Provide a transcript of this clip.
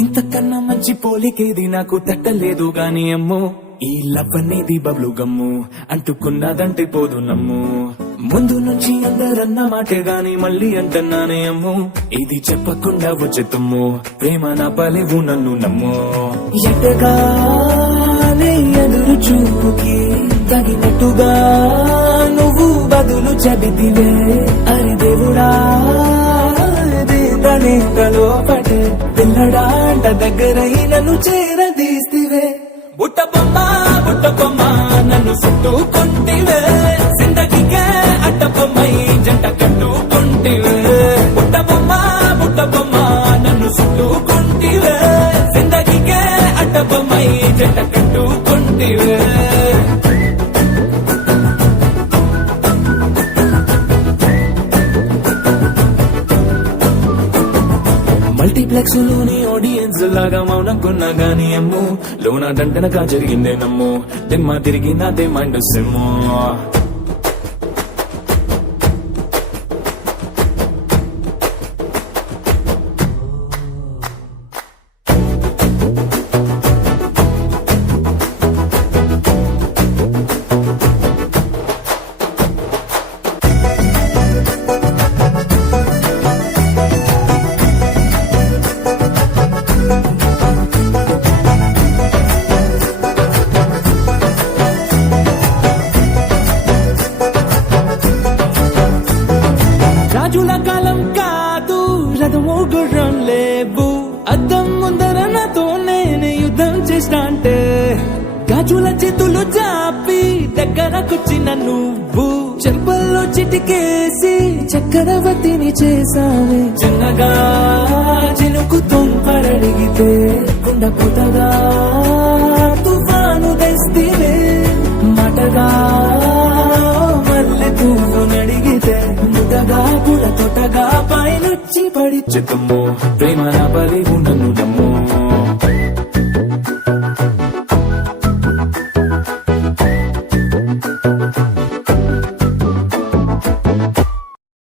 ఇంతకన్నా మంచి పోలికేది నాకు తట్టలేదు గాని అమ్మో, ఈ లవ్ అనేది బబ్లు గమ్ము, అంటుకున్నదంటే పోదు నమ్ము. ముందు నుంచి అందరన్న మాటే గాని మళ్ళీ అంటున్నానే అమ్ము, ఇది చెప్పకుండా వచ్చే తుమ్ము, ప్రేమ నా పలేవు నన్ను నమ్ము. ఎటగానే ఎదురు చూపుకి తగినట్టుగా నువ్వు బదులు చెబితివే, అరి దేవుడా లోపటే పిల్లడాంట దగ్గరై నన్ను చేరదీస్తివే. బుట్ట బొమ్మ నన్ను చుట్టుకుంటివే, జిందగీకే అడ్డ బొమ్మై జంట కట్టుకుంటివే. బుట్ట బొమ్మ నన్ను చుట్టుకుంటివే, జిందగీకే అడ్డ బొమ్మై జంట కట్టుకుంటివే. మల్టీప్లెక్స్ లోని ఆడియన్స్ లాగా మౌనంకున్నా గానీ అమ్ము, లోన దండనగా జరిగిందే నమ్ము, దిమ్మ తిరిగి నాదే మైండ్ సిమ్ము. రాజుల కాలం కాదు, రథము గుర్రం లేవు, అద్దం ముందర నాతో నేను యుద్ధం చేస్తా అంటే, గాజుల చేతులు చాపి దగ్గరకొచ్చిన నువ్వు, చెంపల్లో చిటికేసి చక్రవర్తిని చేసావే. చిన్నగా చినుకు తుంపరడిగితే కుండ పుతగా తుఫాను తెస్తివే, మాటగా మల్లె పువ్వు నడిగితే ముదగా కూడా తొటగా పైనొచ్చి పడి చెత్తమ్మో, ప్రేమ నా పలేవు నన్ను నమ్ము.